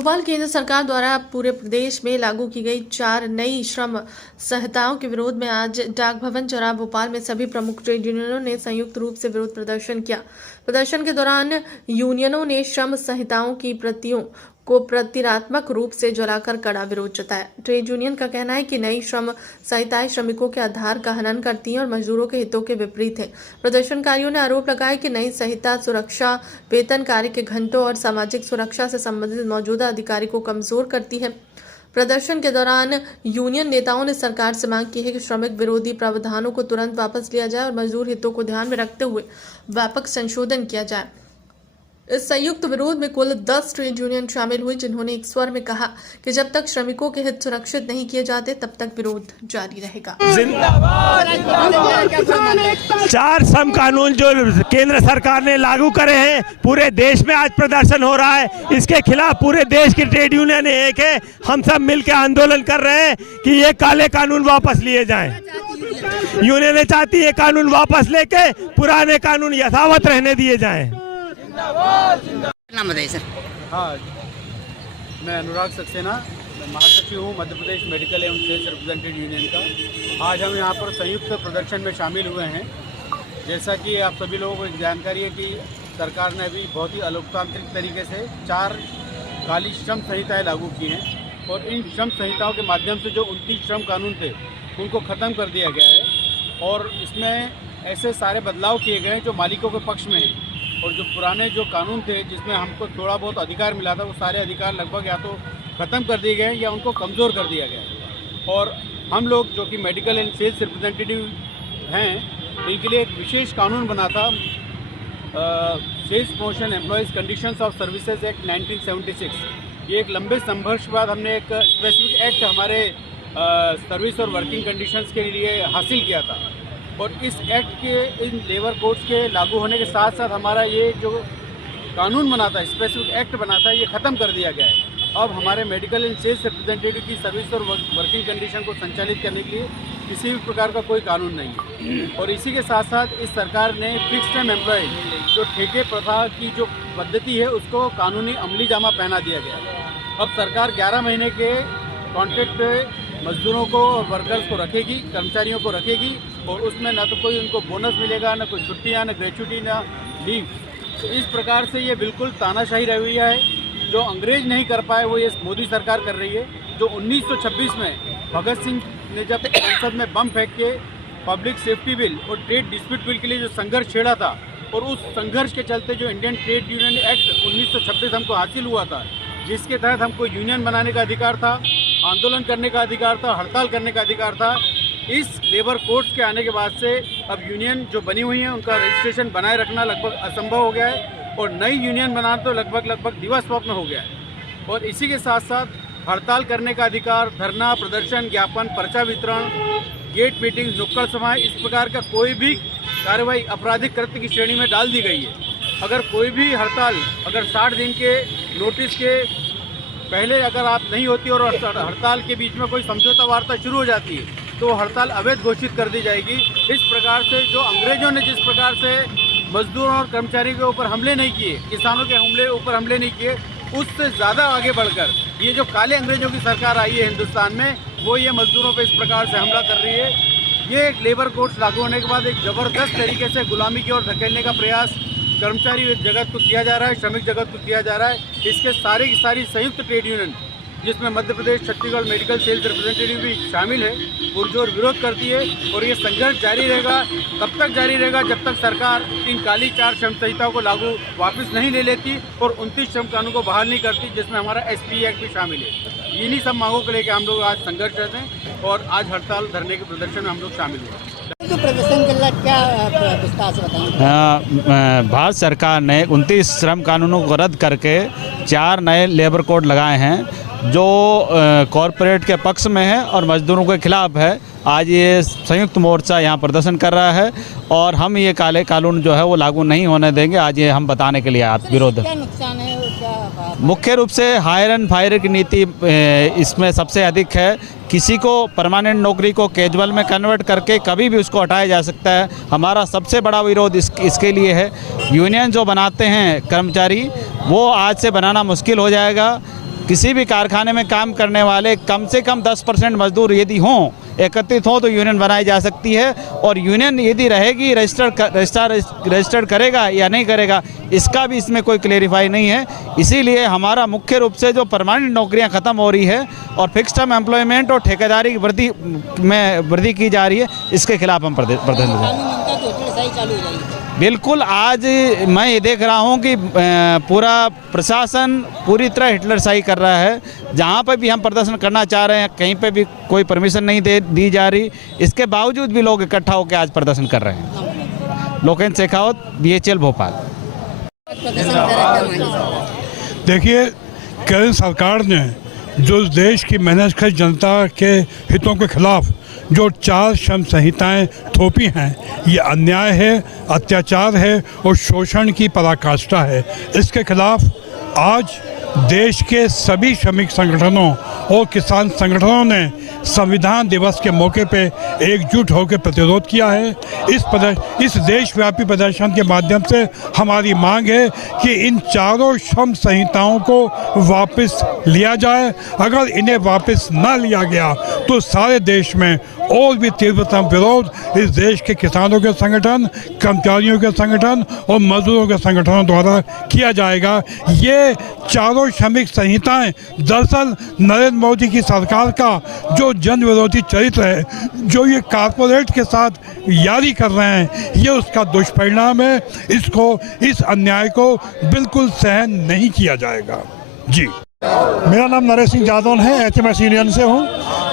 भोपाल केंद्र सरकार द्वारा पूरे प्रदेश में लागू की गई 4 नई श्रम संहिताओं के विरोध में आज डाक भवन चौराहा भोपाल में सभी प्रमुख ट्रेड यूनियनों ने संयुक्त रूप से विरोध प्रदर्शन किया। प्रदर्शन के दौरान यूनियनों ने श्रम संहिताओं की प्रतियों को प्रतीकात्मक रूप से जलाकर कड़ा विरोध जताया। ट्रेड यूनियन का कहना है कि नई श्रम संहिताएं श्रमिकों के आधार का हनन करती हैं और मजदूरों के हितों के विपरीत है। प्रदर्शनकारियों ने आरोप लगाया कि नई संहिता सुरक्षा, वेतन, कार्य के घंटों और सामाजिक सुरक्षा से संबंधित मौजूदा अधिकारी को कमजोर करती है। प्रदर्शन के दौरान यूनियन नेताओं ने सरकार से मांग की है कि श्रमिक विरोधी प्रावधानों को तुरंत वापस लिया जाए और मजदूर हितों को ध्यान में रखते हुए व्यापक संशोधन किया जाए। इस संयुक्त विरोध में कुल 10 ट्रेड यूनियन शामिल हुई, जिन्होंने एक स्वर में कहा कि जब तक श्रमिकों के हित सुरक्षित नहीं किए जाते तब तक विरोध जारी रहेगा। 4 श्रम कानून जो केंद्र सरकार ने लागू करे हैं, पूरे देश में आज प्रदर्शन हो रहा है। इसके खिलाफ पूरे देश की ट्रेड यूनियन एक है। हम सब मिलकर आंदोलन कर रहे हैं कि ये काले कानून वापस लिए जाएं। यूनियन चाहती है कानून वापस लेके पुराने कानून यथावत रहने दिए जाएं। नाम बताइए सर। हाँ, मैं अनुराग सक्सेना, मैं महासचिव हूँ मध्य प्रदेश मेडिकल एवं सेल्स रिप्रेजेंटेटिव यूनियन का। आज हम यहाँ पर संयुक्त प्रदर्शन में शामिल हुए हैं। जैसा कि आप सभी लोगों को एक जानकारी है कि सरकार ने अभी बहुत ही अलोकतांत्रिक तरीके से 4 काली श्रम संहिताएँ लागू की हैं और इन श्रम संहिताओं के माध्यम से जो 29 श्रम कानून थे उनको ख़त्म कर दिया गया है और इसमें ऐसे सारे बदलाव किए गए हैं जो मालिकों के पक्ष में हैं। और जो पुराने जो कानून थे जिसमें हमको थोड़ा बहुत अधिकार मिला था, वो सारे अधिकार लगभग या तो ख़त्म कर दिए गए या उनको कमज़ोर कर दिया गया। और हम लोग जो कि मेडिकल एंड सेल्स रिप्रेजेंटेटिव हैं, इनके लिए एक विशेष कानून बना था, sales promotion employees conditions of services act 1976। ये एक लंबे संघर्ष के बाद हमने एक स्पेसिफिक एक्ट हमारे सर्विस और वर्किंग कंडीशंस के लिए हासिल किया था। और इस एक्ट के, इन लेबर कोड्स के लागू होने के साथ साथ हमारा ये जो कानून बना था, स्पेसिफिक एक्ट बना था, ये ख़त्म कर दिया गया है। अब हमारे मेडिकल एंड सेल्स रिप्रेजेंटेटिव की सर्विस और वर्किंग कंडीशन को संचालित करने के लिए किसी भी प्रकार का कोई कानून नहीं है। और इसी के साथ साथ इस सरकार ने फिक्स टर्म एम्प्लॉय जो ठेके प्रथा की जो पद्धति है उसको कानूनी अमली जामा पहना दिया गया है। अब सरकार 11 महीने के कॉन्ट्रैक्ट पे मजदूरों को और वर्कर्स को रखेगी, कर्मचारियों को रखेगी और उसमें ना तो कोई उनको बोनस मिलेगा, ना कोई छुट्टियाँ, ना ग्रेच्युटी, ना लीव। तो इस प्रकार से ये बिल्कुल तानाशाही रवैया है। जो अंग्रेज नहीं कर पाए वो ये मोदी सरकार कर रही है। जो 1926 में भगत सिंह ने जब संसद में बम फेंक के पब्लिक सेफ्टी बिल और ट्रेड डिस्प्यूट बिल के लिए जो संघर्ष छेड़ा था और उस संघर्ष के चलते जो इंडियन ट्रेड यूनियन एक्ट 1926 हमको हासिल हुआ था, जिसके तहत हमको यूनियन बनाने का अधिकार था, आंदोलन करने का अधिकार था, हड़ताल करने का अधिकार था। इस लेबर कोड्स के आने के बाद से अब यूनियन जो बनी हुई है उनका रजिस्ट्रेशन बनाए रखना लगभग असंभव हो गया है और नई यूनियन बनाना तो लगभग दिवा स्वप्न हो गया है। और इसी के साथ साथ हड़ताल करने का अधिकार, धरना, प्रदर्शन, ज्ञापन, पर्चा वितरण, गेट मीटिंग, नुक्कड़ सभाएं, इस प्रकार का कोई भी कार्रवाई आपराधिक कृत्य की श्रेणी में डाल दी गई है। अगर कोई भी हड़ताल अगर 60 दिन के नोटिस के पहले अगर आप नहीं होती और हड़ताल के बीच में कोई समझौता वार्ता शुरू हो जाती है तो हड़ताल अवैध घोषित कर दी जाएगी। इस प्रकार से जो अंग्रेजों ने जिस प्रकार से मजदूरों और कर्मचारियों के ऊपर हमले नहीं किए, किसानों के ऊपर हमले नहीं किए, उससे ज़्यादा आगे बढ़कर ये जो काले अंग्रेजों की सरकार आई है हिंदुस्तान में, वो ये मजदूरों पर इस प्रकार से हमला कर रही है। ये लेबर कोड्स लागू होने के बाद एक ज़बरदस्त तरीके से गुलामी की ओर धकेलने का प्रयास कर्मचारी जगत को किया जा रहा है, श्रमिक जगत को किया जा रहा है। इसके सारी की सारी संयुक्त ट्रेड यूनियन जिसमें Madhya Pradesh Chhattisgarh medical sales representative भी शामिल है, पुरजोर विरोध करती है और ये संघर्ष जारी रहेगा। तब तक जारी रहेगा जब तक सरकार इन काली 4 श्रम संहिताओं को लागू वापस नहीं ले लेती और 29 श्रम कानून को बहाल नहीं करती, जिसमें हमारा SPE एक्ट भी शामिल है। इन्हीं सब मांगों को लेकर हम लोग आज संघर्ष करते हैं और आज हड़ताल धरने के प्रदर्शन में हम लोग शामिल हुए। जो प्रदर्शन के लिए क्या विस्तार से बताएंगे? भारत सरकार ने 29 श्रम कानूनों को रद्द करके 4 नए लेबर कोड लगाए हैं जो कॉरपोरेट के पक्ष में है और मजदूरों के खिलाफ है। आज ये संयुक्त मोर्चा यहाँ प्रदर्शन कर रहा है और हम ये काले कानून जो है वो लागू नहीं होने देंगे। आज ये हम बताने के लिए आज विरोध क्या नुकसान है? मुख्य रूप से हायर एंड फायर की नीति इसमें सबसे अधिक है। किसी को परमानेंट नौकरी को कैजुअल में कन्वर्ट करके कभी भी उसको हटाया जा सकता है। हमारा सबसे बड़ा विरोध इसके लिए है। यूनियन जो बनाते हैं कर्मचारी, वो आज से बनाना मुश्किल हो जाएगा किसी भी कारखाने में काम करने वाले कम से कम 10% मजदूर यदि हों, एकत्रित हों, तो यूनियन बनाई जा सकती है। और यूनियन यदि रहेगी, रजिस्टर्ड करेगा या नहीं करेगा, इसका भी इसमें कोई क्लेरिफाई नहीं है। इसीलिए हमारा मुख्य रूप से जो परमानेंट नौकरियां ख़त्म हो रही है और फिक्स टर्म एम्प्लॉयमेंट और ठेकेदारी की वृद्धि की जा रही है, इसके खिलाफ हम प्रदर्शन बिल्कुल। आज मैं ये देख रहा हूँ कि पूरा प्रशासन पूरी तरह हिटलरशाही कर रहा है। जहाँ पर भी हम प्रदर्शन करना चाह रहे हैं, कहीं पे भी कोई परमिशन नहीं दी जा रही, इसके बावजूद भी लोग इकट्ठा होकर आज प्रदर्शन कर रहे हैं। लोकेंद्र शेखावत, BHL भोपाल। देखिए, केंद्र सरकार ने जो देश की मेहनतकश जनता के हितों के खिलाफ जो 4 श्रम संहिताएं थोपी हैं, ये अन्याय है, अत्याचार है और शोषण की पराकाष्ठा है। इसके खिलाफ आज देश के सभी श्रमिक संगठनों और किसान संगठनों ने संविधान दिवस के मौके पे एकजुट होकर प्रतिरोध किया है। इस देशव्यापी प्रदर्शन के माध्यम से हमारी मांग है कि इन चारों श्रम संहिताओं को वापस लिया जाए। अगर इन्हें वापस ना लिया गया तो सारे देश में और भी तीव्रतम विरोध इस देश के किसानों के संगठन, कर्मचारियों के संगठन और मजदूरों के संगठनों द्वारा किया जाएगा। ये चारों श्रमिक संहिताएं दरअसल नरेंद्र मोदी की सरकार का जो जन विरोधी चरित्र है, जो ये कारपोरेट के साथ यारी कर रहे हैं, ये उसका दुष्परिणाम है। इस अन्याय को बिल्कुल सहन नहीं किया जाएगा। जी, मेरा नाम नरेश सिंह जादौन है, HMS यूनियन से हूँ।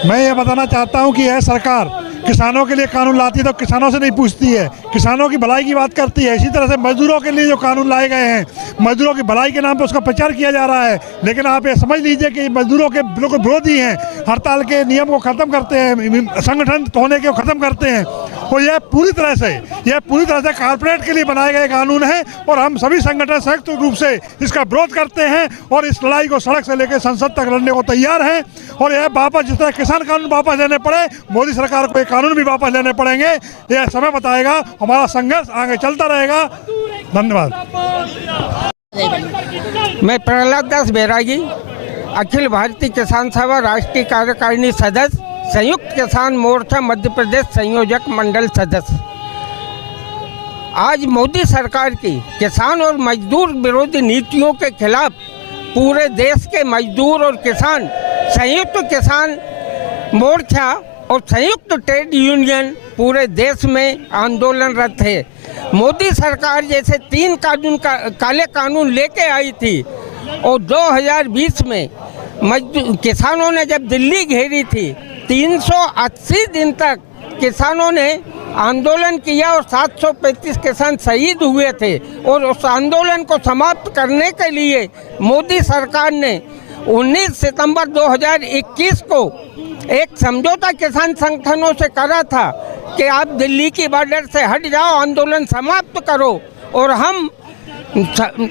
मैं ये बताना चाहता हूँ कि यह सरकार किसानों के लिए कानून लाती है तो किसानों से नहीं पूछती है, किसानों की भलाई की बात करती है। इसी तरह से मजदूरों के लिए जो कानून लाए गए हैं, मजदूरों की भलाई के नाम पर उसका प्रचार किया जा रहा है। लेकिन आप ये समझ लीजिए कि मजदूरों के बिल्कुल विरोधी हैं, हड़ताल के नियम को ख़त्म करते हैं, संगठन होने के ख़त्म करते हैं। और यह पूरी तरह से कारपोरेट के लिए बनाए गए कानून हैं और हम सभी संगठन संयुक्त रूप से इसका विरोध करते हैं और इस लड़ाई को सड़क से लेकर संसद तक लड़ने को तैयार हैं। और यह वापस, जिस तरह किसान कानून वापस लेने पड़े, मोदी सरकार को ये कानून भी वापस लेने पड़ेंगे। यह समय बताएगा, हमारा संघर्ष आगे चलता रहेगा। धन्यवाद। मैं प्रहलाद दास बैरागी, अखिल भारतीय किसान सभा राष्ट्रीय कार्यकारिणी सदस्य, संयुक्त किसान मोर्चा मध्य प्रदेश संयोजक मंडल सदस्य। आज मोदी सरकार की किसान और मजदूर विरोधी नीतियों के खिलाफ पूरे देश के मजदूर और किसान संयुक्त किसान मोर्चा और संयुक्त ट्रेड यूनियन पूरे देश में आंदोलनरत है। मोदी सरकार जैसे 3 काले कानून लेके आई थी और 2020 में किसानों ने जब दिल्ली घेरी थी, 380 दिन तक किसानों ने आंदोलन किया और 735 किसान शहीद हुए थे। और उस आंदोलन को समाप्त करने के लिए मोदी सरकार ने 19 सितंबर 2021 को एक समझौता किसान संगठनों से करा था कि आप दिल्ली की बॉर्डर से हट जाओ, आंदोलन समाप्त करो और हम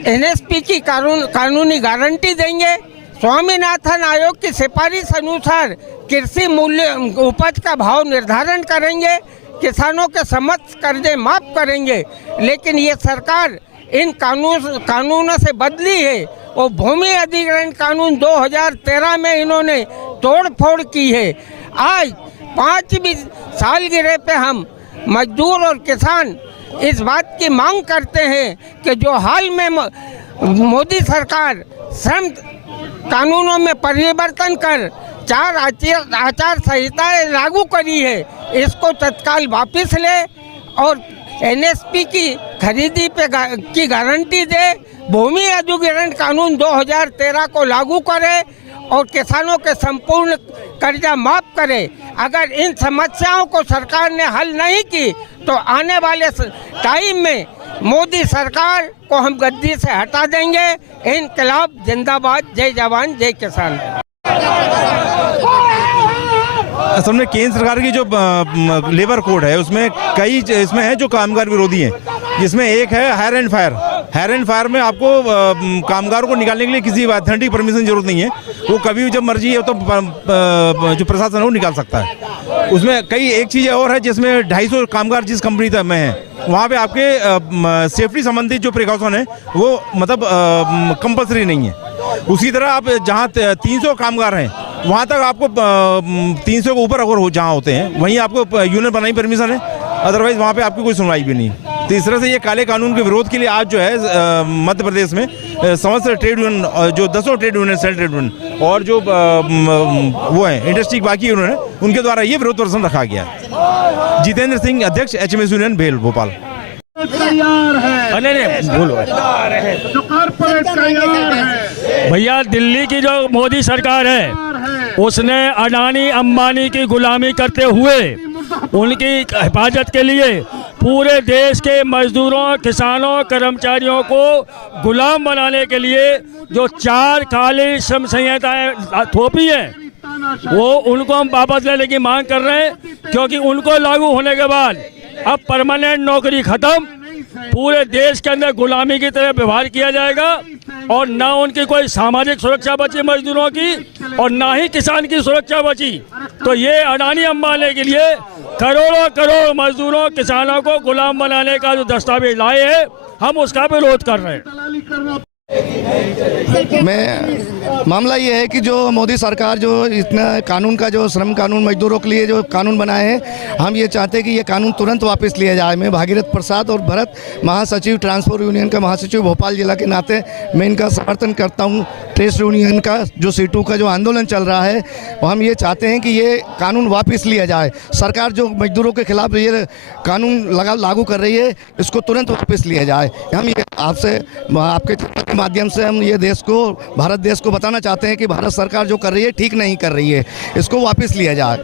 NSP की कानूनी गारंटी देंगे। स्वामीनाथन आयोग की सिफारिश अनुसार कृषि मूल्य उपज का भाव निर्धारण करेंगे, किसानों के समस्त कर्जे माफ करेंगे। लेकिन ये सरकार इन कानूनों से बदली है और भूमि अधिग्रहण कानून 2013 में इन्होंने तोड़ फोड़ की है। आज 5वीं सालगिरह पे हम मजदूर और किसान इस बात की मांग करते हैं कि जो हाल में मोदी सरकार श्रम कानूनों में परिवर्तन कर 4 आचार संहिताएं लागू करी है, इसको तत्काल वापस ले और NSP की खरीदी पे की गारंटी दे, भूमि अधिग्रहण कानून 2013 को लागू करे और किसानों के संपूर्ण कर्जा माफ करे। अगर इन समस्याओं को सरकार ने हल नहीं की तो आने वाले टाइम में मोदी सरकार को हम गद्दी से हटा देंगे। इनकलाब जिंदाबाद, जय जवान जय किसान। असल में केंद्र सरकार की जो लेबर कोड है उसमें कई इसमें है जो कामगार विरोधी हैं, जिसमें एक है hire and fire. Hire and fire में आपको कामगारों को निकालने के लिए किसी अथॉरिटी परमिशन की जरूरत नहीं है, वो कभी भी जब मर्जी है तो जो प्रशासन है वो निकाल सकता है। उसमें कई एक चीज़ और है जिसमें 250 कामगार जिस कंपनी में है वहाँ पे आपके सेफ्टी संबंधित जो प्रिकॉशन है वो मतलब कंपलसरी नहीं है। उसी तरह आप जहाँ 300 कामगार हैं वहाँ तक आपको 300 के ऊपर अगर जहाँ होते हैं वहीं आपको यूनियन बनाने की परमिशन है, अदरवाइज वहाँ पे आपकी कोई सुनवाई भी नहीं। तो इस तरह से ये काले कानून के विरोध के लिए आज जो है मध्य प्रदेश में समस्त ट्रेड यूनियन, जो 10 trade union, central trade union और जो वो है इंडस्ट्री बाकी यूनियन है, उनके द्वारा ये विरोध प्रदर्शन रखा गया है। जितेंद्र सिंह, अध्यक्ष HMS यूनियन भेल, भोपाल। भैया, दिल्ली की जो मोदी सरकार है उसने अडानी अंबानी की गुलामी करते हुए उनकी हिफाजत के लिए पूरे देश के मजदूरों, किसानों, कर्मचारियों को गुलाम बनाने के लिए जो 4 काली श्रम संहिताएं थोपी हैं वो उनको हम वापस लेने की मांग कर रहे हैं, क्योंकि उनको लागू होने के बाद अब परमानेंट नौकरी खत्म, पूरे देश के अंदर गुलामी की तरह व्यवहार किया जाएगा और ना उनकी कोई सामाजिक सुरक्षा बची मजदूरों की और ना ही किसान की सुरक्षा बची। तो ये अडानी अंबानी के लिए करोड़ों करोड़ मजदूरों, किसानों को गुलाम बनाने का जो दस्तावेज लाए हैं, हम उसका विरोध कर रहे हैं। मामला ये है कि जो मोदी सरकार जो इतना कानून का, जो श्रम कानून मजदूरों के लिए जो कानून बनाए हैं, हम ये चाहते हैं कि ये कानून तुरंत वापस लिया जाए। मैं भागीरथ प्रसाद और भरत, महासचिव ट्रांसपोर्ट यूनियन का महासचिव भोपाल जिला के नाते मैं इनका समर्थन करता हूँ। ट्रेड यूनियन का जो सीटू का जो आंदोलन चल रहा है, वो हम ये चाहते हैं कि ये कानून वापस लिया जाए। सरकार जो मजदूरों के खिलाफ ये कानून लागू कर रही है, इसको तुरंत वापस लिया जाए। हम ये आपसे, आपके माध्यम से हम ये देश को, भारत देश को बताना चाहते हैं कि भारत सरकार जो कर रही है ठीक नहीं कर रही है, इसको वापस लिया जाए।